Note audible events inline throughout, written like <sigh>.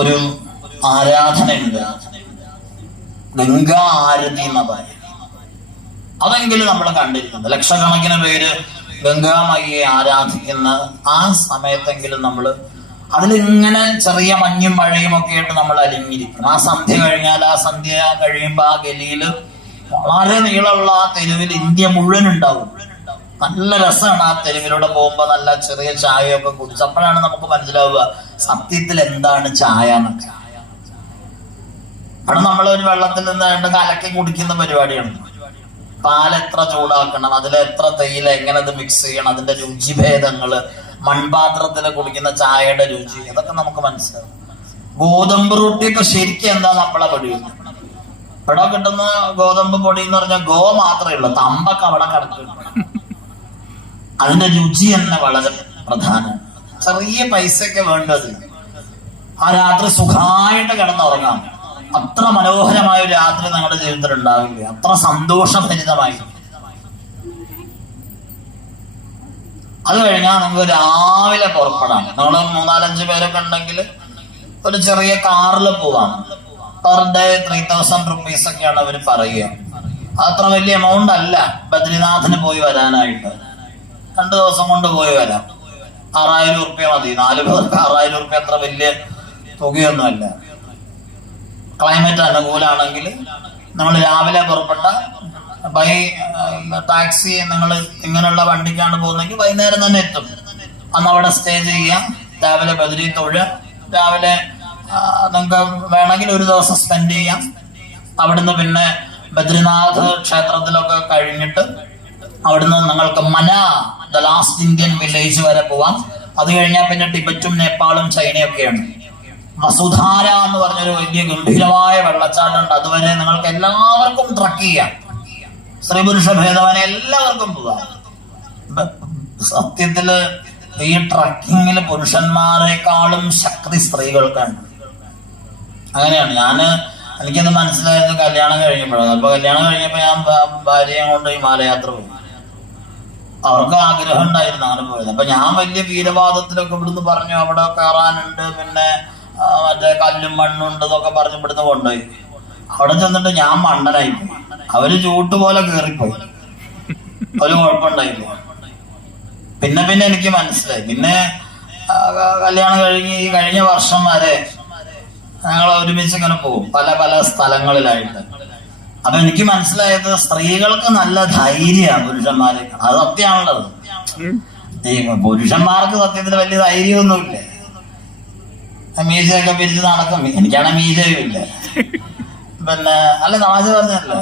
ഒരു ആരാധനയുണ്ട്. ഗംഗാ ആരതി എന്ന പറയും അതെങ്കിലും നമ്മൾ കണ്ടിരിക്കുന്നത് ലക്ഷക്കണക്കിന് പേര് ഗംഗാമയ്യെ ആരാധിക്കുന്ന ആ സമയത്തെങ്കിലും നമ്മൾ അതിലിങ്ങനെ ചെറിയ മഞ്ഞും മഴയും ഒക്കെ ആയിട്ട് നമ്മൾ അലിഞ്ഞിരിക്കണം. ആ സന്ധ്യ കഴിഞ്ഞാൽ ആ സന്ധ്യ കഴിയുമ്പോൾ ആ ഗലിയിൽ വളരെ നീളമുള്ള ആ തെരുവിൽ ഇന്ത്യ മുഴുവൻ ഉണ്ടാവും. നല്ല രസമാണ് ആ തെരുവിലൂടെ പോകുമ്പോ നല്ല ചെറിയ ചായയൊക്കെ കുടിച്ചപ്പോഴാണ് നമുക്ക് മനസ്സിലാവുക സത്യത്തിൽ എന്താണ് ചായ എന്നൊക്കെ. അവിടെ നമ്മൾ ഒരു വെള്ളത്തിൽ നിന്നായിട്ട് കലക്കി കുടിക്കുന്ന പരിപാടിയാണ്. പാൽ എത്ര ചൂടാക്കണം അതിൽ എത്ര തേയില എങ്ങനെ അത് മിക്സ് ചെയ്യണം അതിന്റെ രുചിഭേദങ്ങൾ മൺപാത്രത്തിൽ കുടിക്കുന്ന ചായയുടെ രുചി ഇതൊക്കെ നമുക്ക് മനസ്സിലാവും. ഗോതമ്പ് റൊട്ടിയൊക്കെ ശരിക്കും എന്താ നമ്മളെ പഠിക്കുന്നത് ഇവിടെ കിട്ടുന്ന ഗോതമ്പ് പൊടി എന്ന് പറഞ്ഞാൽ ഗോ മാത്രമേ ഉള്ളൂ തമ്പൊക്കെ അവിടെ കിടക്കുന്നുണ്ട്. അതിന്റെ രുചി തന്നെ വളരെ പ്രധാനം. ചെറിയ പൈസയൊക്കെ വേണ്ടത്. ആ രാത്രി സുഖമായിട്ട് കിടന്നുറങ്ങാം. അത്ര മനോഹരമായ ഒരു രാത്രി നിങ്ങളുടെ ജീവിതത്തിൽ ഉണ്ടാവില്ല. അത്ര സന്തോഷഭരിതമായി. അത് കഴിഞ്ഞാൽ നമുക്ക് രാവിലെ പുറപ്പെടാം. നമ്മൾ മൂന്നാലഞ്ച് പേരൊക്കെ ഉണ്ടെങ്കിൽ ഒരു ചെറിയ കാറിൽ പോവാം. Per day three thousand rupees ഒക്കെയാണ് അവർ പറയുക. അത്ര വലിയ എമൗണ്ട് അല്ല. ബദ്രിനാഥിന് പോയി വരാനായിട്ട്. രണ്ടു ദിവസം കൊണ്ട് പോയി വരാം. ആറായിരം ഉറുപ്പ്യ മതി. നാല് പേർക്ക് ആറായിരം ഉറുപ്പ്യ അത്ര വലിയ തുകയൊന്നുമല്ല. ക്ലൈമറ്റ് അനുകൂലമാണെങ്കിൽ നമ്മൾ രാവിലെ പുറപ്പെട്ട ബൈ ടാക്സി നിങ്ങൾ ഇങ്ങനെയുള്ള വണ്ടിക്കാണ് പോകുന്നെങ്കിൽ വൈകുന്നേരം തന്നെ എത്തും. അന്ന് അവിടെ സ്റ്റേ ചെയ്യാം രാവിലെ ബദരി തൊഴ രാവിലെ നിങ്ങൾക്ക് വേണമെങ്കിൽ ഒരു ദിവസം സ്പെൻഡ് ചെയ്യാം. അവിടുന്ന് പിന്നെ ബദ്രിനാഥ് ക്ഷേത്രത്തിലൊക്കെ കഴിഞ്ഞിട്ട് അവിടുന്ന് നിങ്ങൾക്ക് Mana the last Indian village വരെ പോവാം. അത് കഴിഞ്ഞാൽ പിന്നെ ടിബറ്റും നേപ്പാളും ചൈനയൊക്കെയാണ്. വസുധാര എന്ന് പറഞ്ഞൊരു വലിയ ഗംഭീരമായ വെള്ളച്ചാട്ടം ഉണ്ട് അതുവരെ നിങ്ങൾക്ക് എല്ലാവർക്കും ട്രക്ക് ചെയ്യാം. സ്ത്രീ പുരുഷ ഭേദവനെ എല്ലാവർക്കും പോവാം. സത്യത്തിൽ ഈ ട്രക്കിങ്ങിൽ പുരുഷന്മാരെക്കാളും ശക്തി സ്ത്രീകൾക്കാണ്. അങ്ങനെയാണ്. ഞാൻ എനിക്കത് മനസ്സിലായത് കല്യാണം കഴിഞ്ഞപ്പോഴാണ്. അപ്പൊ കല്യാണം കഴിഞ്ഞപ്പോ ഞാൻ ഭാര്യയെ കൊണ്ട് ഹിമാലയാത്ര പോയി. അവർക്ക് ആഗ്രഹം ഉണ്ടായിരുന്നു പോയത്. അപ്പൊ ഞാൻ വലിയ വീരവാദത്തിലൊക്കെ ഇവിടുന്ന് പറഞ്ഞു അവിടെ കയറാനുണ്ട് പിന്നെ മറ്റേ കല്ലും മണ്ണും ഉണ്ട് എന്നൊക്കെ പറഞ്ഞ് ഇവിടുന്ന് കൊണ്ടുപോയി. അവിടെ ചെന്നിട്ട് ഞാൻ മണ്ടനായി അവർ ചൂട്ട് പോലെ കയറിപ്പോയി ഒരു കുഴപ്പമുണ്ടായിരുന്നു പിന്നെ പിന്നെ എനിക്ക് മനസ്സിലായി. പിന്നെ കല്യാണം കഴിഞ്ഞ് ഈ കഴിഞ്ഞ വർഷം വരെ ഞങ്ങൾ ഒരുമിച്ച് ഇങ്ങനെ പോകും പല പല സ്ഥലങ്ങളിലായിട്ട്. അപ്പൊ എനിക്ക് മനസ്സിലായത് സ്ത്രീകൾക്ക് നല്ല ധൈര്യമാണ് പുരുഷന്മാരെ അത് സത്യമാണുള്ളത്. ഈ പുരുഷന്മാർക്ക് സത്യത്തിൽ വലിയ ധൈര്യമൊന്നുമില്ല. മീശയൊക്കെ പിരിച്ച് നടക്കും. എനിക്കാണ് മീശയും ഇല്ല പിന്നെ അല്ല തമാശ പറഞ്ഞല്ല?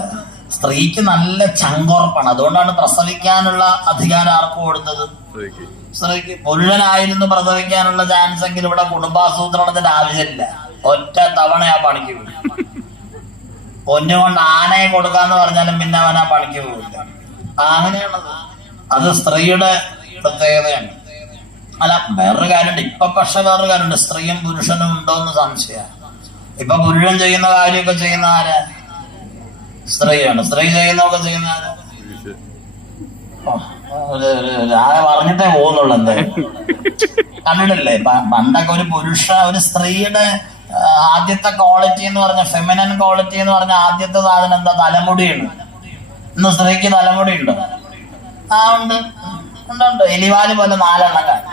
സ്ത്രീക്ക് നല്ല ചങ്കുറപ്പാണ്. അതുകൊണ്ടാണ് പ്രസവിക്കാനുള്ള അധികാരം ആർക്കും കൊടുത്തത്? സ്ത്രീക്ക്. പുരുഷനായിരുന്നു പ്രസവിക്കാനുള്ള ചാൻസ് എങ്കിലും ഇവിടെ കുടുംബാസൂത്രണത്തിന്റെ ആവശ്യമില്ല. ഒറ്റ തവണ ആ പണിക്ക് പോകും പൊന്നുകൊണ്ട് ആനയെ കൊടുക്കാന്ന് പറഞ്ഞാലും പിന്നെ അവൻ ആ പണിക്ക് പോകില്ല അങ്ങനെയാണത് അത് സ്ത്രീയുടെ പ്രത്യേകതയാണ്. അല്ല വേറൊരു കാര്യമുണ്ട്. ഇപ്പൊ പക്ഷെ വേറൊരു കാര്യമുണ്ട്. സ്ത്രീയും പുരുഷനും ഉണ്ടോന്ന് സംശയമാണ് ഇപ്പൊ പുരുഷൻ ചെയ്യുന്ന കാര്യമൊക്കെ ചെയ്യുന്ന ആരാ? സ്ത്രീയാണ്. സ്ത്രീ ചെയ്യുന്നൊക്കെ ചെയ്യുന്ന ആരാ? ആകെ പറഞ്ഞിട്ടേ പോകുന്നുള്ളൂ എന്തായാലും. കണ്ടിട്ടില്ലേ? പണ്ടൊക്കെ ഒരു പുരുഷ ഒരു സ്ത്രീയുടെ ആദ്യത്തെ ക്വാളിറ്റി എന്ന് പറഞ്ഞ ഫെമിനൻ ക്വാളിറ്റി എന്ന് പറഞ്ഞ ആദ്യത്തെ സാധനം എന്താ? തലമുടിയാണ്. ഇന്ന് സ്ത്രീക്ക് തലമുടി ഉണ്ടോ ആ ഉണ്ട്. ഉണ്ട് എലിവാൽ പോലെ നാലെണ്ണം കാണും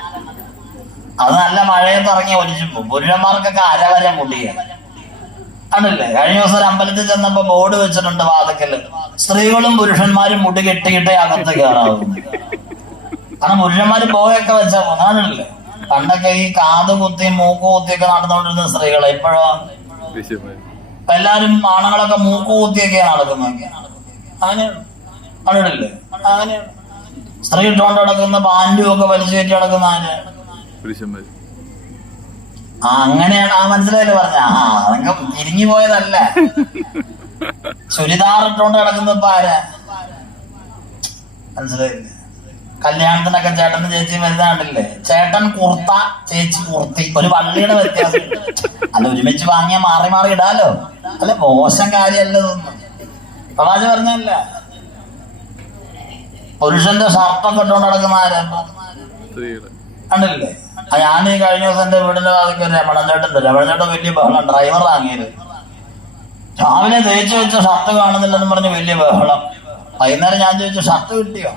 അത് നല്ല മഴയത്ത് ഇറങ്ങി ഒലിച്ചു പോകും പുരുഷന്മാർക്കൊക്കെ അരവര മുടിയാണ്. ആണല്ലേ കഴിഞ്ഞ ദിവസം ഒരു അമ്പലത്തിൽ ചെന്നപ്പോ ബോർഡ് വെച്ചിട്ടുണ്ട് വാതക്കൽ. സ്ത്രീകളും പുരുഷന്മാരും മുടി കെട്ടിയിട്ടേ അകത്ത് കയറാവുന്നു കാരണം പുരുഷന്മാര് പോയൊക്കെ വെച്ചാ പോകുന്നാണല്ലേ പണ്ടൊക്കെ ഈ കാത് കുത്തി മൂക്ക് കുത്തിയൊക്കെ നടന്നുകൊണ്ടിരുന്ന സ്ത്രീകളെ ഇപ്പോഴോ? എല്ലാരും ആണുങ്ങളൊക്കെ മൂക്ക് കുത്തിയൊക്കെ നടക്കുന്നത്. അങ്ങനെ കണ്ടിട്ടില്ലേ? അങ്ങനെ. സ്ത്രീ ഇട്ടുകൊണ്ട് നടക്കുന്ന പാന്റും ഒക്കെ വലിച്ചു കയറ്റി നടക്കുന്ന ആ അങ്ങനെയാണ്. ആ മനസ്സിലായില്ലേ പറഞ്ഞ? ആ അതൊക്കെ തിരിഞ്ഞു പോയതല്ല. <laughs> ചുരിദാർ ഇട്ടുകൊണ്ട് നടക്കുന്ന ആരാ? മനസ്സിലായില്ലേ? കല്യാണത്തിനൊക്കെ ചേട്ടനും ചേച്ചിയും വലുതാണ്ടല്ലേ ചേട്ടൻ കുർത്ത ചേച്ചി കുർത്തി. ഒരു വള്ളിയുടെ വ്യത്യാസം. അല്ല ഒരുമിച്ച് വാങ്ങിയ മാറി മാറി ഇടാലോ? അല്ല മോശം കാര്യമല്ല പ്രവാച പറഞ്ഞല്ല പുരുഷന്റെ ഷർട്ടൊക്കെ ഇട്ടുകൊണ്ട് നടക്കുന്ന ആരാ? കണ്ടില്ലേ? ഞാൻ ഈ കഴിഞ്ഞ ദിവസം എന്റെ വീടിന്റെ ചേട്ടൻ രമണൻ ചേട്ടൻ വലിയ ബഹളം ഡ്രൈവർ വാങ്ങിയത്. രാവിലെ തേച്ച് വെച്ച ഷർട്ട് കാണുന്നില്ലെന്ന് പറഞ്ഞ് വലിയ ബഹളം. വൈകുന്നേരം ഞാൻ ചോദിച്ചു ഷർട്ട് കിട്ടിയോ?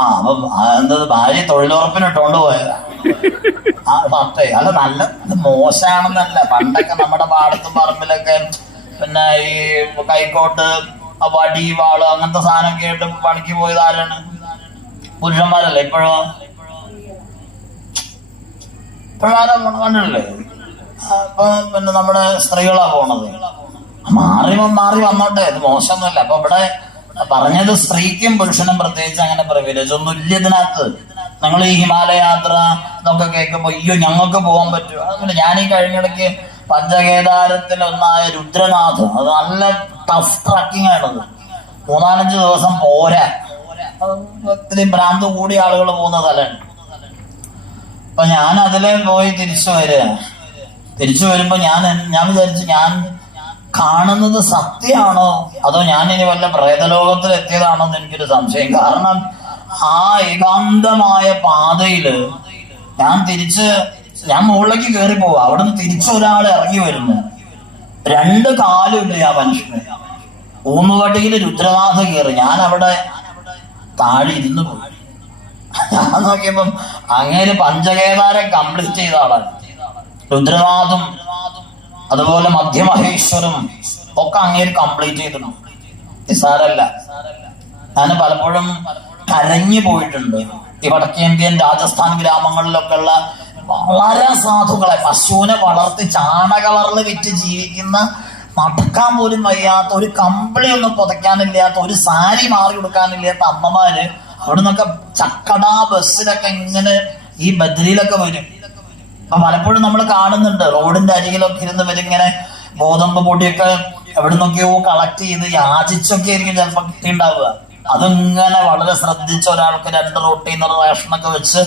ആ അപ്പം എന്തത് ഭാര്യ തൊഴിലുറപ്പിന് ഇട്ടോണ്ട് പോയതാ. ആ ഷർട്ടേ അല്ല നല്ല മോശമാണെന്നല്ല പണ്ടൊക്കെ നമ്മുടെ പാടത്തും പറമ്പിലൊക്കെ പിന്നെ ഈ കൈക്കോട്ട് വടി വാൾ അങ്ങനത്തെ സാധനം കേട്ട് പണിക്ക് പോയത് ആരാണ്? പുരുഷന്മാരല്ലേ ഇപ്പോഴോ? ഇപ്പോഴാരാ കണ്ടിട്ടില്ലേ? ആ, പിന്നെ നമ്മുടെ സ്ത്രീകളാ പോണത്. മാറി മാറി വന്നോട്ടെ. ഇത് മോശമൊന്നുമില്ല. അപ്പൊ ഇവിടെ പറഞ്ഞത് സ്ത്രീക്കും പുരുഷനും പ്രത്യേകിച്ച് അങ്ങനെ പ്രിവിലേജ് ഒന്നും ഇല്ല ഇതിനകത്ത്. നിങ്ങൾ ഈ ഹിമാലയാത്ര എന്നൊക്കെ കേൾക്കുമ്പോൾ കേൾക്കുമ്പോ അയ്യോ ഞങ്ങൾക്ക് പോകാൻ പറ്റുമോ? അങ്ങനെ ഞാൻ ഈ കഴിഞ്ഞിടയ്ക്ക് പഞ്ചകേദാരത്തിൽ ഒന്നായ രുദ്രനാഥ്. അത് നല്ല ടഫ് ട്രക്കിംഗ് ആണത്. മൂന്നാലഞ്ച് ദിവസം പോരാ. ഇത്രയും ഭ്രാന്ത് കൂടിയ ആളുകൾ പോകുന്ന സ്ഥലമാണ്. അപ്പൊ ഞാൻ അതിലേ പോയി തിരിച്ചു വരിക. തിരിച്ചു വരുമ്പോ ഞാൻ ഞാൻ വിചാരിച്ചു ഞാൻ കാണുന്നത് സത്യമാണോ? അതോ ഞാൻ ഇനി വല്ല പ്രേതലോകത്തിൽ എത്തിയതാണോ എന്ന് എനിക്കൊരു സംശയം. കാരണം ആ ഏകാന്തമായ പാതയിൽ ഞാൻ തിരിച്ച് ഞാൻ മുകളിലേക്ക് കയറി പോവാ. അവിടുന്ന് തിരിച്ചു ഒരാൾ ഇറങ്ങി വരുന്നു. രണ്ട് കാലും ഇല്ല ആ മനുഷ്യന്. ഊന്നുവട്ടിയിൽ രുദ്രനാഥ കയറി ഞാൻ അവിടെ താഴെ ഇരുന്നു പോയി. ഞാൻ നോക്കിയപ്പം അങ്ങനെ പഞ്ചകേദാരം കംപ്ലീറ്റ് ചെയ്ത ആളാണ്. രുദ്രനാഥും അതുപോലെ മധ്യമഹേശ്വരും ഒക്കെ അങ്ങേര് കംപ്ലീറ്റ് ചെയ്തിട്ടുണ്ട് നിസാരല്ല. ഞാൻ പലപ്പോഴും കരഞ്ഞു പോയിട്ടുണ്ട്. ഈ വടക്കേന്ത്യൻ രാജസ്ഥാൻ ഗ്രാമങ്ങളിലൊക്കെ ഉള്ള വളരെ സാധുക്കളെ പശുവിനെ വളർത്തി ചാണകളറിൽ വിറ്റ് ജീവിക്കുന്ന നടക്കാൻ പോലും വയ്യാത്ത ഒരു കമ്പിളി ഒന്നും പുതയ്ക്കാനില്ലാത്ത ഒരു സാരി മാറി കൊടുക്കാനില്ലാത്ത അമ്മമാര് അവിടെ നിന്നൊക്കെ ചക്കടാ ബസ്സിലൊക്കെ ഇങ്ങനെ ഈ ബദ്രിയിലൊക്കെ വരും. അപ്പൊ പലപ്പോഴും നമ്മൾ കാണുന്നുണ്ട്. റോഡിന്റെ അരികിലൊക്കെ ഇരുന്ന് ഇവരിങ്ങനെ ഗോതമ്പ് പൊടിയൊക്കെ എവിടെ നിന്നൊക്കെയോ കളക്ട് ചെയ്ത് യാചിച്ചൊക്കെ ആയിരിക്കും ചിലപ്പോൾ കിട്ടിയിട്ടുണ്ടാവുക. അതിങ്ങനെ വളരെ ശ്രദ്ധിച്ച ഒരാൾക്ക് രണ്ട് റൊട്ടി റേഷനൊക്കെ വെച്ച്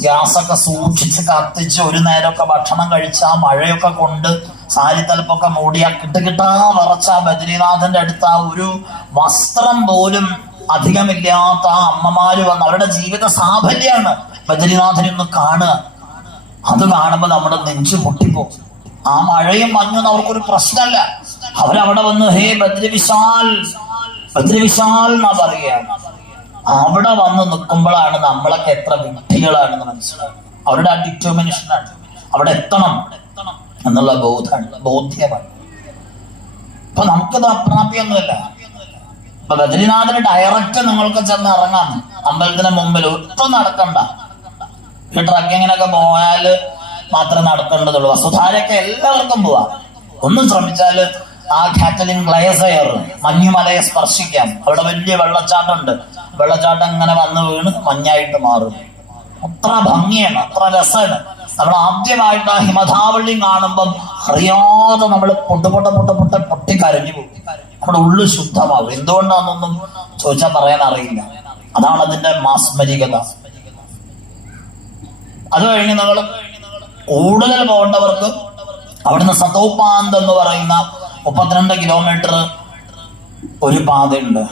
ഗ്യാസൊക്കെ സൂക്ഷിച്ച് കത്തിച്ച് ഒരു നേരമൊക്കെ ഭക്ഷണം കഴിച്ച് ആ മഴയൊക്കെ കൊണ്ട് സാരി തലപ്പൊക്കെ മൂടി ആ കിട്ടുകിട്ടാ വിറച്ച ബദ്രീനാഥന്റെ അടുത്ത് ആ ഒരു വസ്ത്രം പോലും അധികമില്ലാത്ത ആ അമ്മമാര് വന്ന് അവരുടെ ജീവിത സാഫല്യാണ് ബദ്രീനാഥനെ ഒന്ന് കാണുക. അത് കാണുമ്പോൾ നമ്മുടെ നെഞ്ചു പൊട്ടിപ്പോ ആ മഴയും മഞ്ഞൊന്നും അവർക്കൊരു പ്രശ്നമല്ല. അവരവിടെ വന്ന് ഹേ ബദ്രവിശാൽ ബദ്രവിശാൽ എന്നാ പറയുക. അവിടെ വന്ന് നിൽക്കുമ്പോഴാണ് നമ്മളൊക്കെ എത്ര വിഡ്ഢികളാണെന്ന് മനസ്സിലാകും അവരുടെ ആ ഡിറ്റർമിനേഷനാണ് അവിടെ എത്തണം എന്നുള്ള ബോധമാണ് ബോധ്യമാണ്. അപ്പൊ നമുക്കത് അപ്രാപ്യൊന്നുമില്ല അപ്പൊ ബദ്രിനാഥിന് ഡയറക്റ്റ് നിങ്ങൾക്ക് ചെന്ന് ഇറങ്ങാം. അമ്പലത്തിന് മുമ്പിൽ ഒട്ടും നടക്കണ്ട. ഈ ട്രക്കിങ്ങിനൊക്കെ പോയാൽ മാത്രമേ നടക്കേണ്ടതുള്ളൂ. വസുധാരയൊക്കെ എല്ലാവർക്കും പോവാം. ഒന്നും ശ്രമിച്ചാൽ ആ കാറ്റലിൻ ഗ്ലയസയർ മഞ്ഞുമലയെ സ്പർശിക്കാം. അവിടെ വലിയ വെള്ളച്ചാട്ടമുണ്ട്. വെള്ളച്ചാട്ടം ഇങ്ങനെ വന്ന് വീണ് മഞ്ഞായിട്ട് മാറും. അത്ര ഭംഗിയാണ് അത്ര രസമാണ്. നമ്മൾ ആദ്യമായിട്ട് ആ ഹിമധാവള്ളി കാണുമ്പം അറിയാതെ നമ്മൾ പൊട്ട് പൊട്ട പൊട്ട പൊട്ട പൊട്ടി കരഞ്ഞു പോകും. നമ്മുടെ ഉള്ളു ശുദ്ധമാവും. എന്തുകൊണ്ടാണെന്നൊന്നും ചോദിച്ചാൽ പറയാൻ അറിയില്ല അതാണ് അതിന്റെ മാസ്മരികത. അത് കഴിഞ്ഞ് നമ്മൾ കൂടുതൽ പോകേണ്ടവർക്ക് അവിടുന്ന് സതോപാന്ത് എന്ന് പറയുന്ന മുപ്പത്തിരണ്ട് കിലോമീറ്റർ ഒരു പാതയുണ്ട്.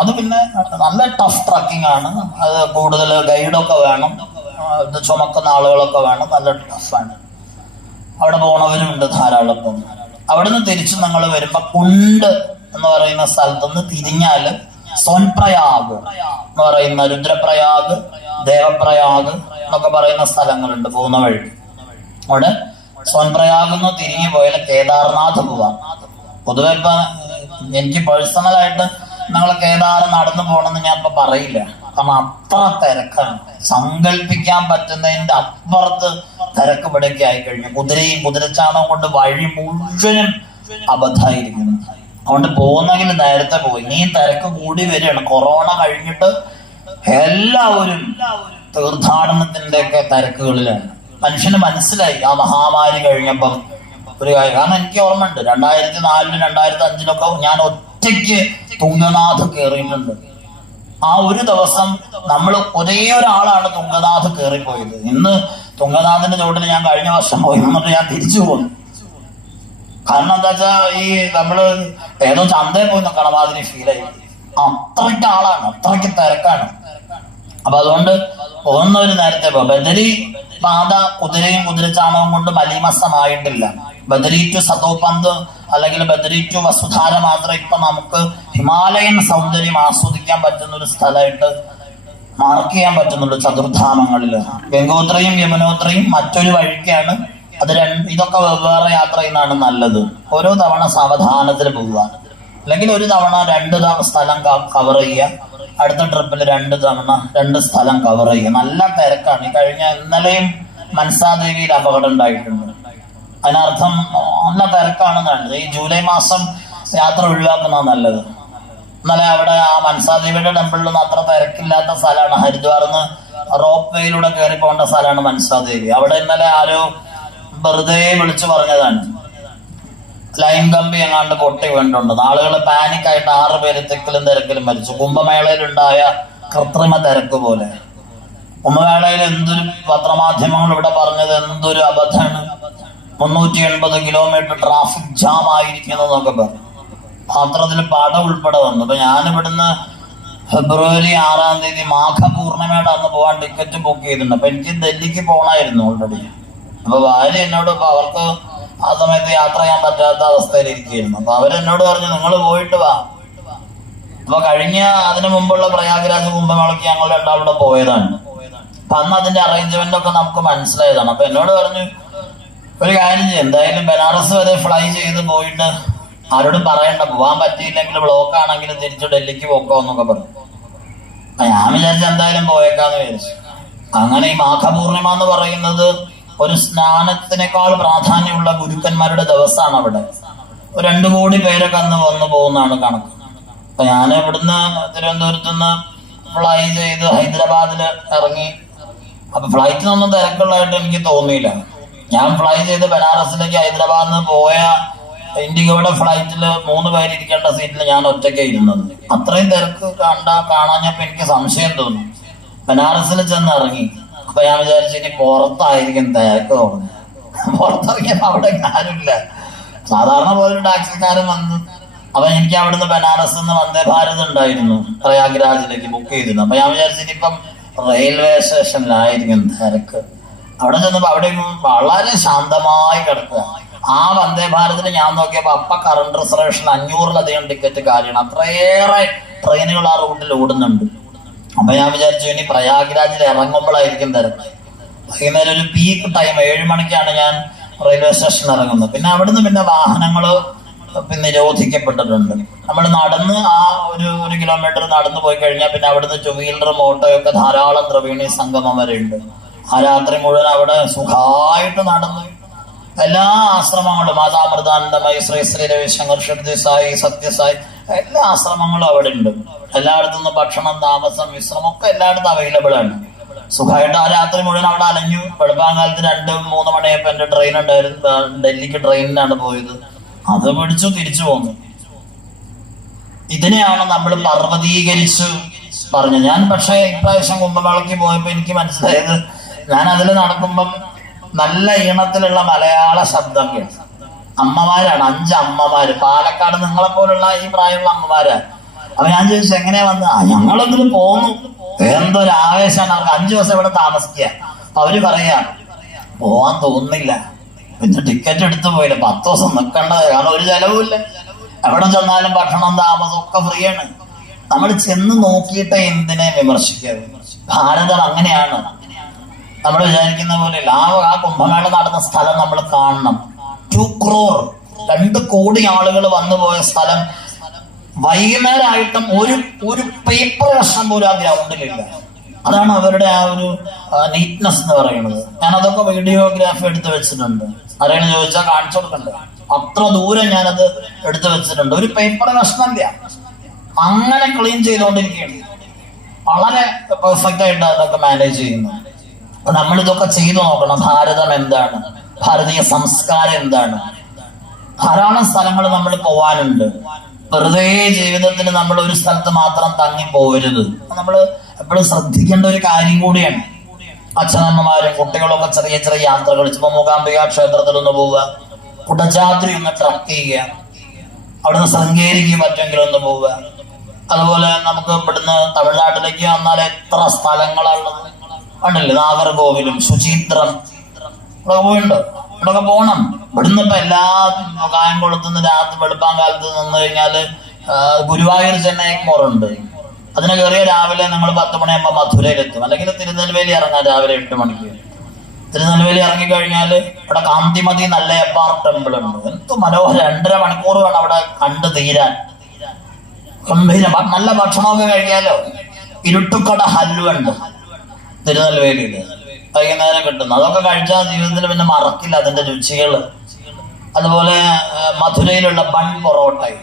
അത് പിന്നെ നല്ല ടഫ് ട്രക്കിംഗ് ആണ്. അത് കൂടുതൽ ഗൈഡൊക്കെ വേണം. ഇത് ചുമക്കുന്ന ആളുകളൊക്കെ വേണം. നല്ല ടഫാണ് അവിടെ പോണവരുണ്ട് ധാരാളം ഇപ്പം അവിടുന്ന് തിരിച്ച് നിങ്ങൾ വരുമ്പോ കുണ്ട് എന്ന് പറയുന്ന സ്ഥലത്തുനിന്ന് തിരിഞ്ഞാൽ സോൻപ്രയാഗ് എന്ന് പറയുന്ന രുദ്രപ്രയാഗ് ദേവപ്രയാഗ് എന്നൊക്കെ പറയുന്ന സ്ഥലങ്ങളുണ്ട് പോകുന്ന വഴി. അവിടെ സോൻപ്രയാഗ് എന്ന് തിരിഞ്ഞു പോയാൽ കേദാർനാഥ് പോവാം പൊതുവെ ഇപ്പൊ എനിക്ക് പേഴ്സണലായിട്ട് നിങ്ങൾ കേദാർ നടന്നു പോകണമെന്ന് ഞാൻ ഇപ്പൊ പറയില്ല. കാരണം അത്ര തിരക്കാണ്. സങ്കല്പിക്കാൻ പറ്റുന്നതിന്റെ അപ്പുറത്ത് തിരക്ക് ഇവിടേക്ക് ആയി കഴിഞ്ഞു കുതിരയും കുതിരച്ചാണവും കൊണ്ട് വഴി മുഴുവനും അബദ്ധമായിരിക്കുന്നു അതുകൊണ്ട് പോകുന്നെങ്കിൽ നേരത്തെ പോയി. ഇനിയും തിരക്ക് കൂടി വരികയാണ്. കൊറോണ കഴിഞ്ഞിട്ട് എല്ലാവരും തീർത്ഥാടനത്തിന്റെ ഒക്കെ തിരക്കുകളിലാണ്. മനുഷ്യന് മനസ്സിലായി. ആ മഹാമാരി കഴിഞ്ഞപ്പം ഒരു കാരണം എനിക്ക് ഓർമ്മയുണ്ട്. രണ്ടായിരത്തി നാലിലും രണ്ടായിരത്തി അഞ്ചിലൊക്കെ ഞാൻ ഒറ്റയ്ക്ക് തുങ്കനാഥ് കയറിയിട്ടുണ്ട്. ആ ഒരു ദിവസം നമ്മൾ ഒരേ ഒരാളാണ് തുങ്കനാഥ് കയറിപ്പോയത്. ഇന്ന് തുങ്കനാഥിന്റെ ചുവട്ടിൽ ഞാൻ കഴിഞ്ഞ വർഷം പോയി. എന്നിട്ട് ഞാൻ തിരിച്ചു പോന്നു. കാരണം എന്താ വെച്ചാ ഈ നമ്മൾ ഏതോ ചന്തയിൽ പോയി നിൽക്കണം ഫീൽ ആയി. അത്രയ്ക്ക് ആളാണ് അത്രയ്ക്ക് തിരക്കാണ്. അപ്പൊ അതുകൊണ്ട് പോകുന്ന ഒരു നേരത്തെ ബദരി പാത കുതിരയും കുതിരച്ചാണവും കൊണ്ട് മലീമസമായിട്ടില്ല ബദരി ടു സതോപന്ത് അല്ലെങ്കിൽ ബദരി ടു വസുധാര മാത്രം ഇപ്പൊ നമുക്ക് ഹിമാലയൻ സൗന്ദര്യം ആസ്വദിക്കാൻ പറ്റുന്ന ഒരു സ്ഥലമായിട്ട് മാർക്ക് ചെയ്യാൻ പറ്റുന്നുള്ളൂ ചതുർധാമങ്ങളിൽ. ഗംഗോത്രയും യമുനോത്രയും മറ്റൊരു വഴിക്കാണ് അത് രണ്ട് ഇതൊക്കെ വെവ്വേറെ യാത്ര ചെയ്യുന്നതാണ് നല്ലത്. ഓരോ തവണ സാവധാനത്തിൽ പോവുക. അല്ലെങ്കിൽ ഒരു തവണ രണ്ട് സ്ഥലം കവർ ചെയ്യുക. അടുത്ത ട്രിപ്പിൽ രണ്ട് തവണ രണ്ട് സ്ഥലം കവർ ചെയ്യുക. നല്ല തിരക്കാണ്. ഈ കഴിഞ്ഞ ഇന്നലെയും മനസാദേവിയിൽ അപകടം ഉണ്ടായിട്ടുണ്ട്. അതിനർത്ഥം നല്ല തിരക്കാണ് കണ്ടത് ഈ ജൂലൈ മാസം യാത്ര ഒഴിവാക്കുന്ന നല്ലത്. ഇന്നലെ അവിടെ ആ മനസാദേവിയുടെ ടെമ്പിളിലൊന്നും അത്ര തിരക്കില്ലാത്ത സ്ഥലമാണ്. ഹരിദ്വാറിന്ന് റോപ്പ് വേയിലൂടെ കയറി പോകേണ്ട സ്ഥലമാണ് മനസാദേവി അവിടെ ഇന്നലെ ആരോ വെറുതെ വിളിച്ചു പറഞ്ഞതാണ്. ലൈൻ കമ്പി എങ്ങാണ്ട് പൊട്ടി വീണ്ടുണ്ട് ആളുകൾ പാനിക്കായിട്ട് ആറ് പേര് തെക്കിലും തിരക്കിലും മരിച്ചു. കുംഭമേളയിലുണ്ടായ കൃത്രിമ തിരക്ക് പോലെ. കുംഭമേളയിൽ എന്തൊരു പത്രമാധ്യമങ്ങൾ ഇവിടെ പറഞ്ഞത് എന്തൊരു അബദ്ധമാണ്. മുന്നൂറ്റി എൺപത് കിലോമീറ്റർ ട്രാഫിക് ജാം ആയിരിക്കുന്നു എന്നൊക്കെ പറഞ്ഞു. പത്രത്തിൽ പടം ഉൾപ്പെടെ വന്നു. അപ്പൊ ഞാനിവിടുന്ന് ഫെബ്രുവരി ആറാം തീയതി മാഘപൂർണിമയുടെ അന്ന് പോകാൻ ടിക്കറ്റ് ബുക്ക് ചെയ്തിട്ടുണ്ട്. അപ്പൊ എനിക്ക് ഡൽഹിക്ക് പോകണമായിരുന്നു ഓൾറെഡി അപ്പൊ ഭാര്യ എന്നോട് ഇപ്പൊ അവർക്ക് ആ സമയത്ത് യാത്ര ചെയ്യാൻ പറ്റാത്ത അവസ്ഥയിലിരിക്കുകയായിരുന്നു. അപ്പൊ അവരെന്നോട് പറഞ്ഞു നിങ്ങൾ പോയിട്ട് വാ. അപ്പൊ കഴിഞ്ഞ അതിനു മുമ്പുള്ള പ്രയാഗരാജ് കുംഭമേളയ്ക്ക് ഞങ്ങൾ രണ്ടാളുടെ പോയതാണ്. അപ്പൊ അന്ന് അതിന്റെ അറേഞ്ച്മെന്റ് ഒക്കെ നമുക്ക് മനസ്സിലായതാണ്. അപ്പൊ എന്നോട് പറഞ്ഞു ഒരു കാര്യം ചെയ്യും എന്തായാലും ബനാറസ് വരെ ഫ്ലൈ ചെയ്ത് പോയിട്ട് ആരോടും പറയണ്ട. പോവാൻ പറ്റിയില്ലെങ്കിൽ ബ്ലോക്ക് ആണെങ്കിൽ തിരിച്ചു ഡൽഹിക്ക് പോക്കോ എന്നൊക്കെ പറഞ്ഞു. ഞാൻ വിചാരിച്ചു എന്തായാലും പോയേക്കാന്ന് വിചാരിച്ചു. അങ്ങനെ ഈ മാഘപൂർണിമ എന്ന് പറയുന്നത് ഒരു സ്നാനത്തിനേക്കാൾ പ്രാധാന്യമുള്ള ഗുരുക്കന്മാരുടെ ദിവസമാണ് അവിടെ ഒരു രണ്ടു കോടി പേരൊക്കെ അന്ന് വന്നു പോകുന്നതാണ് കണക്ക്. അപ്പൊ ഞാൻ ഇവിടുന്ന് തിരുവനന്തപുരത്ത് നിന്ന് ഫ്ലൈ ചെയ്ത് ഹൈദരാബാദിൽ ഇറങ്ങി. അപ്പൊ ഫ്ലൈറ്റിൽ നിന്നൊന്നും തിരക്കുള്ളതായിട്ട് എനിക്ക് തോന്നിയില്ല. ഞാൻ ഫ്ലൈ ചെയ്ത് ബനാറസിലേക്ക് ഹൈദരാബാദിൽ നിന്ന് പോയ ഇൻഡിഗോയുടെ ഫ്ലൈറ്റിൽ മൂന്ന് പേര് ഇരിക്കേണ്ട സീറ്റിൽ ഞാൻ ഒറ്റയ്ക്ക് ഇരുന്നത്. അത്രയും തിരക്ക് കണ്ട കാണാഞ്ഞപ്പോ എനിക്ക് സംശയം തോന്നി. ബനാറസിൽ ചെന്ന് ഇറങ്ങി. അപ്പൊ ഞാൻ വിചാരിച്ചു ഇനി പുറത്തായിരിക്കും തിരക്ക് പുറത്തിറങ്ങിയപ്പോ അവിടെ ആരുമില്ല സാധാരണ പോലെ ടാക്സിക്കാരൻ വന്നു അപ്പൊ എനിക്ക് അവിടുന്ന് ബനാറസ് നിന്ന് വന്ദേ ഭാരത് ഉണ്ടായിരുന്നു പ്രയാഗ്രാജിലേക്ക് ബുക്ക് ചെയ്തിരുന്നു. അപ്പൊ ഞാൻ വിചാരിച്ചു ഇനിയിപ്പം റെയിൽവേ സ്റ്റേഷനിലായിരിക്കും തിരക്ക്. അവിടെ ചെന്നപ്പോ അവിടെ വളരെ ശാന്തമായി കിടക്കുക. ആ വന്ദേ ഭാരതിന് ഞാൻ നോക്കിയപ്പോ അപ്പ കറണ്ട് റിസർവേഷൻ അഞ്ഞൂറിലധികം ടിക്കറ്റ് കാര്യമാണ്. അത്രയേറെ ട്രെയിനുകൾ ആ റൂട്ടിൽ ഓടുന്നുണ്ട്. അപ്പൊ ഞാൻ വിചാരിച്ചു ഇനി പ്രയാഗ്രാജിൽ ഇറങ്ങുമ്പോഴായിരിക്കും തിരക്ക് വൈകുന്നേരം ഒരു പീക്ക് ടൈം ഏഴ് മണിക്കാണ് ഞാൻ റെയിൽവേ സ്റ്റേഷനിൽ ഇറങ്ങുന്നത്. പിന്നെ അവിടുന്ന് പിന്നെ വാഹനങ്ങൾ പിന്നെ നിരോധിക്കപ്പെട്ടിട്ടുണ്ട്. നമ്മൾ നടന്ന് ആ ഒരു ഒരു കിലോമീറ്റർ നടന്നു പോയി കഴിഞ്ഞാൽ പിന്നെ അവിടുന്ന് ടു വീലറും ഓട്ടോയൊക്കെ ധാരാളം ത്രിവേണി സംഗമം വരെ ഉണ്ട്. ആ രാത്രി മുഴുവൻ അവിടെ സുഖമായിട്ട് നടന്നു എല്ലാ ആശ്രമങ്ങളും മാതാമൃതാനന്ദമായി ശ്രീ ശ്രീ രവിശങ്കർ ഷഡ്ജി സായി സത്യസായി എല്ലാ ആശ്രമങ്ങളും അവിടെ ഉണ്ട് എല്ലായിടത്തും നിന്ന് ഭക്ഷണം താമസം വിശ്രമം ഒക്കെ എല്ലായിടത്തും അവൈലബിൾ ആണ്. സുഖമായിട്ട് ആ രാത്രി മുഴുവൻ അവിടെ അലഞ്ഞു. വെളുപ്പാങ്കാലത്ത് രണ്ട് മൂന്ന് മണിയപ്പോ എന്റെ ട്രെയിൻ ഉണ്ടായിരുന്നു. ഡൽഹിക്ക് ട്രെയിനിലാണ് പോയത്. അത് പിടിച്ചു തിരിച്ചു പോന്നു. ഇതിനെയാണ് നമ്മൾ പർവതീകരിച്ച് പറഞ്ഞു ഞാൻ പക്ഷേ ഇപ്രാവശ്യം കുംഭമേളയ്ക്ക് പോയപ്പോ എനിക്ക് മനസ്സിലായത് ഞാൻ അതിൽ നടക്കുമ്പം നല്ല ഈണത്തിലുള്ള മലയാള ശബ്ദം കേട്ടു. അമ്മമാരാണ് അഞ്ച് അമ്മമാര്. പാലക്കാട് നിങ്ങളെ പോലുള്ള ഈ പ്രായമുള്ള അമ്മമാര്. അപ്പൊ ഞാൻ ചോദിച്ചു എങ്ങനെയാ വന്ന് ഞങ്ങളെങ്കിലും പോന്നു. എന്തൊരു ആവേശമാണ് അവർക്ക്. അഞ്ചു ദിവസം ഇവിടെ താമസിക്കുക. അപ്പൊ അവർ പറയാ പോവാൻ തോന്നുന്നില്ല. പിന്നെ ടിക്കറ്റ് എടുത്തു പോയില്ല. പത്ത് ദിവസം നിൽക്കേണ്ടത്. കാരണം ഒരു ചെലവുമില്ല. എവിടെ ചെന്നാലും ഭക്ഷണം താമസം ഒക്കെ ഫ്രീ ആണ് നമ്മൾ ചെന്ന് നോക്കിയിട്ട് എന്തിനെ വിമർശിക്കുക? ഭാരതം അങ്ങനെയാണ്. നമ്മൾ വിചാരിക്കുന്ന പോലെ ആ ആ കുംഭമേള നടന്ന സ്ഥലം നമ്മൾ കാണണം. ടു ക്രോർ രണ്ട് കോടി ആളുകൾ വന്നു പോയ സ്ഥലം വൈകുന്നേരമായിട്ടും ഒരു ഒരു പേപ്പർ കഷ്ണം പോലും ആ ഗ്രൗണ്ടിലില്ല അതാണ് അവരുടെ ആ ഒരു നീറ്റ്നെസ് എന്ന് പറയുന്നത്. ഞാൻ അതൊക്കെ വീഡിയോഗ്രാഫി എടുത്ത് വെച്ചിട്ടുണ്ട്. ആരെങ്കിലും ചോദിച്ചാൽ കാണിച്ചു കൊടുക്കണ്ടേ? അത്ര ദൂരം ഞാനത് എടുത്തു വെച്ചിട്ടുണ്ട്. ഒരു പേപ്പർ കഷ്ണമില്ല അങ്ങനെ ക്ലീൻ ചെയ്തുകൊണ്ടിരിക്കുകയാണ് വളരെ പെർഫെക്റ്റ് ആയിട്ട് അതൊക്കെ മാനേജ് ചെയ്യുന്നു നമ്മൾ ഇതൊക്കെ ചെയ്തു നോക്കണം. ഭാരതം എന്താണ്? ഭാരതീയ സംസ്കാരം എന്താണ്? ധാരാളം സ്ഥലങ്ങൾ നമ്മൾ പോവാനുണ്ട്. വെറുതെ ജീവിതത്തിന് നമ്മൾ ഒരു സ്ഥലത്ത് മാത്രം തങ്ങി പോകരുത് നമ്മൾ എപ്പോഴും ശ്രദ്ധിക്കേണ്ട ഒരു കാര്യം കൂടിയാണ്. അച്ഛനമ്മമാരും കുട്ടികളൊക്കെ ചെറിയ ചെറിയ യാത്രകൾ. ഇപ്പൊ മൂകാംബിക ക്ഷേത്രത്തിൽ ഒന്ന് പോവുക. കുടജാത്രി ഒന്ന് ട്രക്ക് ചെയ്യുക. അവിടുന്ന് ശൃംഗേരിക്ക് പറ്റുമെങ്കിൽ ഒന്ന് പോവുക. അതുപോലെ നമുക്ക് ഇവിടുന്ന് തമിഴ്നാട്ടിലേക്ക് വന്നാൽ എത്ര സ്ഥലങ്ങളുള്ളത് കണ്ടില്ലേ? നാഗർകോവിലും ശുചീന്ദ്രം. ഇവിടെ പോയിട്ടുണ്ട് ഇവിടൊക്കെ പോകണം ഇവിടുന്ന് ഇപ്പൊ എല്ലാ കായംകുളത്തുനിന്ന് രാത്രി വെളുപ്പാൻ കാലത്ത് നിന്ന് കഴിഞ്ഞാൽ ഗുരുവായൂർ ചെന്നൈ മോറുണ്ട്. അതിന് കയറിയ രാവിലെ നിങ്ങൾ പത്ത് മണിയാകുമ്പോൾ മധുരയിലെത്തും. അല്ലെങ്കിൽ തിരുനെൽവേലി ഇറങ്ങാം രാവിലെ എട്ട് മണിക്ക്. തിരുനെൽവേലി ഇറങ്ങിക്കഴിഞ്ഞാൽ ഇവിടെ കാന്തിമതി നല്ലയപ്പാർ ടെമ്പിൾ ഉണ്ട്. എന്ത് മനോഹരം. രണ്ടര മണിക്കൂർ വേണം അവിടെ കണ്ടു തീരാൻ. ഗംഭീരം. നല്ല ഭക്ഷണമൊക്കെ കഴിഞ്ഞാലോ ഇരുട്ടുക്കട ഹൽവ ഉണ്ട് തിരുനെൽവേലിയിൽ. വൈകുന്നേരം കിട്ടുന്നു. അതൊക്കെ കഴിച്ചാൽ ജീവിതത്തിൽ പിന്നെ മറക്കില്ല അതിന്റെ രുചികൾ. അതുപോലെ മധുരയിലുള്ള ബൺ പൊറോട്ടയും.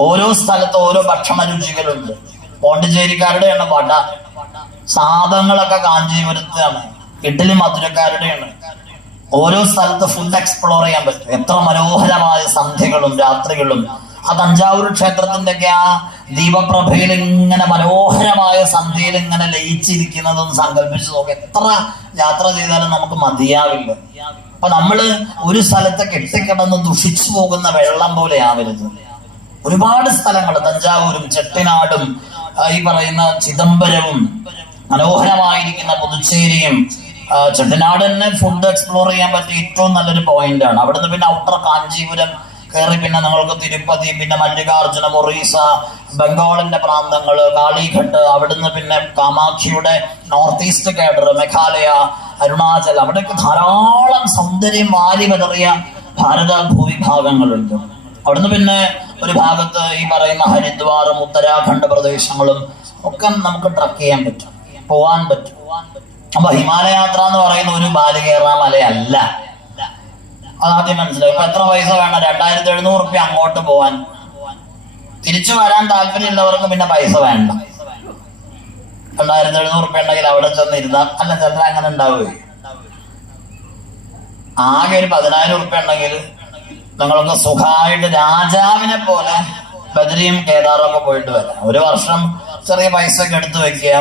ഓരോ സ്ഥലത്ത് ഓരോ ഭക്ഷണ രുചികളുണ്ട്. പോണ്ടിച്ചേരിക്കാരുടെയാണ് വട. സാധനങ്ങളൊക്കെ കാഞ്ചീപുരത്താണ്. ഇഡ്ഡലി മധുരക്കാരുടെയാണ്. ഓരോ സ്ഥലത്ത് ഫുഡ് എക്സ്പ്ലോർ ചെയ്യാൻ പറ്റും. എത്ര മനോഹരമായ സന്ധ്യകളും രാത്രികളും. ആ തഞ്ചാവൂർ ക്ഷേത്രത്തിന്റെ ഒക്കെ ആ ദീപപ്രഭയിൽ ഇങ്ങനെ മനോഹരമായ സന്ധ്യയിൽ ഇങ്ങനെ ലയിച്ചിരിക്കുന്നതൊന്ന് സങ്കല്പിച്ച് നോക്ക്. എത്ര യാത്ര ചെയ്താലും നമുക്ക് മതിയാവില്ല. അപ്പൊ നമ്മൾ ഒരു സ്ഥലത്തെ കെട്ടിക്കിടന്ന് ദുഷിച്ചു പോകുന്ന വെള്ളം പോലെ ആവരുത്. ഒരുപാട് സ്ഥലങ്ങൾ തഞ്ചാവൂരും ചെട്ടിനാടും ഈ പറയുന്ന ചിദംബരവും മനോഹരമായിരിക്കുന്ന പുതുച്ചേരിയും ചെട്ടിനാട് തന്നെ ഫുഡ് എക്സ്പ്ലോർ ചെയ്യാൻ പറ്റിയ ഏറ്റവും നല്ലൊരു പോയിന്റ് ആണ്. അവിടുന്ന് പിന്നെ ഔട്ടർ കാഞ്ചീപുരം കയറി പിന്നെ നിങ്ങൾക്ക് തിരുപ്പതി പിന്നെ മല്ലികാർജുന മൊറീസ ബംഗാളിന്റെ പ്രാന്തങ്ങൾ കാളിഘട്ട് അവിടുന്ന് പിന്നെ കാമാക്ഷിയുടെ north east cadre Meghalaya Arunachal അവിടെയൊക്കെ ധാരാളം സൗന്ദര്യം വാരി വിതറിയ ഭാരത ഭൂവിഭാഗങ്ങളുണ്ട് അവിടുന്ന് പിന്നെ ഒരു ഭാഗത്ത് ഈ പറയുന്ന ഹരിദ്വാറും ഉത്തരാഖണ്ഡ് പ്രദേശങ്ങളും ഒക്കെ നമുക്ക് ട്രക്ക് ചെയ്യാൻ പറ്റും പോവാൻ പറ്റും. അപ്പൊ ഹിമാലയാത്ര എന്ന് പറയുന്ന ഒരു ബാലികേറ മലയല്ല. അതാദ്യം മനസ്സിലായി. ഇപ്പൊ എത്ര പൈസ വേണം? രണ്ടായിരത്തി എഴുന്നൂറ് റുപ്യ അങ്ങോട്ട് പോവാൻ. തിരിച്ചു വരാൻ താല്പര്യമുള്ളവർക്ക് പിന്നെ പൈസ വേണ്ട. രണ്ടായിരത്തി എഴുന്നൂറ് റുപ്യ ഉണ്ടെങ്കിൽ അവിടെ ചെന്ന് ഇരുന്നാൽ അല്ല ചെന്ന അങ്ങനെ ഉണ്ടാവുകയും? ആകെ ഒരു പതിനായിരം റുപ്യ ഉണ്ടെങ്കിൽ നിങ്ങൾക്ക് സുഖമായിട്ട് രാജാവിനെ പോലെ ബദരിയും കേദാറും ഒക്കെ പോയിട്ട് വരാം. ഒരു വർഷം ചെറിയ പൈസ ഒക്കെ എടുത്തു വെക്കുക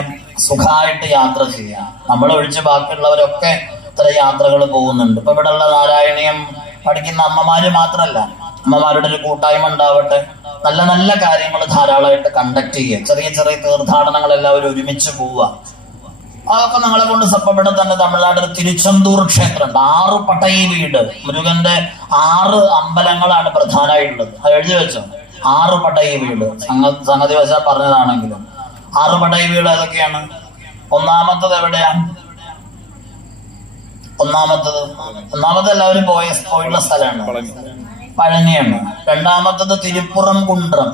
സുഖമായിട്ട് യാത്ര ചെയ്യാം നമ്മളെ ഒഴിച്ച് ബാക്കിയുള്ളവരൊക്കെ ഇത്ര യാത്രകൾ പോകുന്നുണ്ട്. ഇപ്പൊ ഇവിടെ ഉള്ള നാരായണീയം പഠിക്കുന്ന അമ്മമാര് മാത്രമല്ല അമ്മമാരുടെ ഒരു കൂട്ടായ്മ ഉണ്ടാവട്ടെ. നല്ല നല്ല കാര്യങ്ങൾ ധാരാളമായിട്ട് കണ്ടക്ട് ചെയ്യുക. ചെറിയ ചെറിയ തീർത്ഥാടനങ്ങൾ എല്ലാവരും ഒരുമിച്ച് പോവുക. അതൊക്കെ നിങ്ങളെ കൊണ്ട് സപ്പ ഇവിടെ തന്നെ തമിഴ്നാട്ടിൽ തിരുച്ചെന്തൂർ ക്ഷേത്രമുണ്ട്. ആറ് പട്ടയി വീട്. മുരുകന്റെ ആറ് അമ്പലങ്ങളാണ് പ്രധാനമായിട്ടുള്ളത്. അത് എഴുതി വെച്ചോ? ആറ് പട്ടയി വീട്. സംഗ സംഗതി വെച്ചാൽ പറഞ്ഞതാണെങ്കിലും. ആറ് പട്ടയി വീട് ഏതൊക്കെയാണ് ഒന്നാമത്തത് എവിടെയാണ് ഒന്നാമത്തത് ഒന്നാമത് എല്ലാവരും പോയ പോയിട്ടുള്ള സ്ഥലമാണ്. പഴനിയാണ്. രണ്ടാമത്തത് തിരുപ്പുറം കുണ്ട്രം.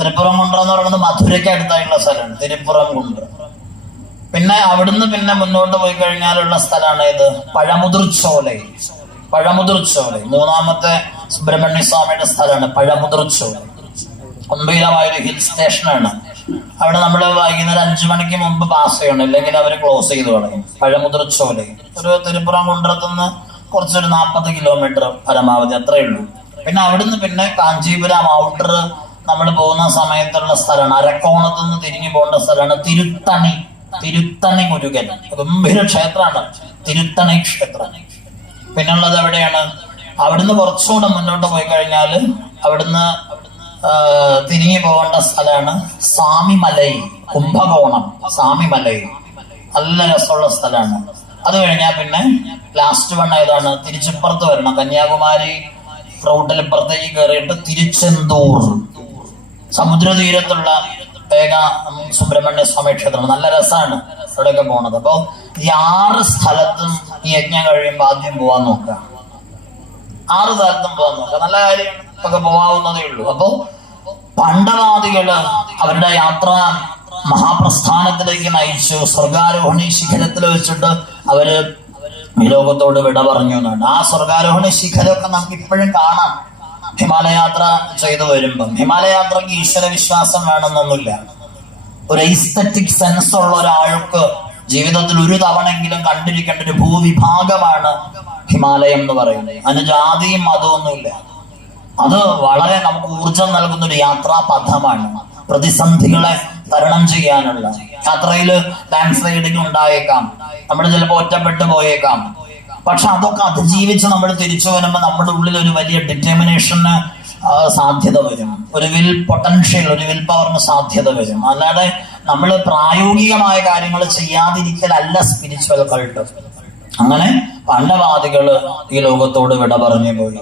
തിരുപ്പുറം കുണ്ട്രം എന്ന് പറയുന്നത് മധുരയ്ക്ക് അടുത്തായിട്ടുള്ള സ്ഥലമാണ്. തിരുപ്പുറം കുണ്ട്രം. പിന്നെ അവിടുന്ന് പിന്നെ മുന്നോട്ട് പോയി കഴിഞ്ഞാലുള്ള സ്ഥലമാണ് ഇത് പഴമുതിർച്ചോല പഴമുതിർച്ചോല മൂന്നാമത്തെ സുബ്രഹ്മണ്യ സ്വാമിയുടെ സ്ഥലമാണ് പഴമുതിർച്ചോല ഗംഭീരമായ ഒരു ഹിൽ സ്റ്റേഷനാണ്. അവിടെ നമ്മൾ വൈകുന്നേരം അഞ്ചു മണിക്ക് മുമ്പ് പാസ് ചെയ്യണം. ഇല്ലെങ്കിൽ അവർ ക്ലോസ് ചെയ്ത് കളയും. പഴമുതിർച്ചോല. ഒരു തിരുപ്പുറം കുണ്ടത്തുനിന്ന് കുറച്ചൊരു നാൽപ്പത് കിലോമീറ്റർ പരമാവധി അത്രയേ ഉള്ളൂ. പിന്നെ അവിടുന്ന് പിന്നെ കാഞ്ചീപുരം ഔട്ടർ നമ്മൾ പോകുന്ന സമയത്തുള്ള സ്ഥലമാണ്. അരക്കോണത്ത് നിന്ന് തിരിഞ്ഞു പോകേണ്ട സ്ഥലമാണ് തിരുത്തണി. തിരുത്തണി മുരുകൻ. ഗംഭീര ക്ഷേത്രമാണ്. തിരുത്തണി ക്ഷേത്രം. പിന്നുള്ളത് എവിടെയാണ്? അവിടുന്ന് കുറച്ചുകൂടെ മുന്നോട്ട് പോയി കഴിഞ്ഞാൽ അവിടുന്ന് തിരിഞ്ഞു പോകേണ്ട സ്ഥലമാണ് സ്വാമിമലൈ കുംഭകോണം സ്വാമിമലൈ. നല്ല രസമുള്ള സ്ഥലമാണ്. അത് കഴിഞ്ഞാൽ പിന്നെ ലാസ്റ്റ് വൺ ഏതാണ്? തിരിച്ചിപ്പുറത്ത് വരണം. കന്യാകുമാരി റൂട്ടിൽ ഇപ്പുറത്തേക്ക് കയറിയിട്ട് തിരുച്ചെന്തൂർ. സമുദ്രതീരത്തുള്ള ഏക സുബ്രഹ്മണ്യ സ്വാമി ക്ഷേത്രം. നല്ല രസമാണ് അവിടെയൊക്കെ പോണത്. അപ്പോ ഈ ആറ് സ്ഥലത്തും ഈ യജ്ഞം കഴിയുമ്പോൾ ആദ്യം പോവാൻ നോക്കുക. ആറ് സ്ഥലത്തും പോവാൻ നോക്കുക. നല്ല കാര്യം ഒക്കെ പോവാവുന്നതേ ഉള്ളൂ. അപ്പൊ പണ്ഡവാദികൾ അവരുടെ യാത്ര മഹാപ്രസ്ഥാനത്തിലേക്ക് നയിച്ചു. സ്വർഗാരോഹണി ശിഖരത്തിൽ വെച്ചിട്ട് അവർ ലോകത്തോട് വിട പറഞ്ഞു എന്നാണ് ആ സ്വർഗാരോഹണി ശിഖരമൊക്കെ നമുക്ക് ഇപ്പോഴും കാണാം. ഹിമാലയാത്ര ചെയ്തു വരുമ്പം. ഹിമാലയാത്രക്ക് ഈശ്വര വിശ്വാസം വേണമെന്നൊന്നുമില്ല. ഒരു ഐസ്തറ്റിക് സെൻസ് ഉള്ള ഒരാൾക്ക് ജീവിതത്തിൽ ഒരു തവണെങ്കിലും കണ്ടിരിക്കേണ്ട ഒരു ഭൂവിഭാഗമാണ് ഹിമാലയം എന്ന് പറയുന്നത്. അതിന് ജാതിയും മതമൊന്നുമില്ല അത് വളരെ നമുക്ക് ഊർജം നൽകുന്ന ഒരു യാത്രാ പഥമാണ് പ്രതിസന്ധികളെ തരണം ചെയ്യാനുള്ള. യാത്രയിൽ ലാൻഡ് സ്ലൈഡിങ് ഉണ്ടായേക്കാം. നമ്മൾ ചിലപ്പോൾ ഒറ്റപ്പെട്ടു പോയേക്കാം. പക്ഷെ അതൊക്കെ അതിജീവിച്ച് നമ്മൾ തിരിച്ചു വരുമ്പോൾ നമ്മുടെ ഉള്ളിൽ ഒരു വലിയ ഡിറ്റർമിനേഷന് സാധ്യത വരും. ഒരു വിൽ പൊട്ടൻഷ്യൽ ഒരു വിൽ പവറിന് സാധ്യത വരും. അല്ലാതെ നമ്മൾ പ്രായോഗികമായ കാര്യങ്ങൾ ചെയ്യാതിരിക്കലല്ല സ്പിരിച്വൽ കൾട്ട് അങ്ങനെ പണ്ടവാദികൾ ഈ ലോകത്തോട് വിട പറഞ്ഞു പോയി.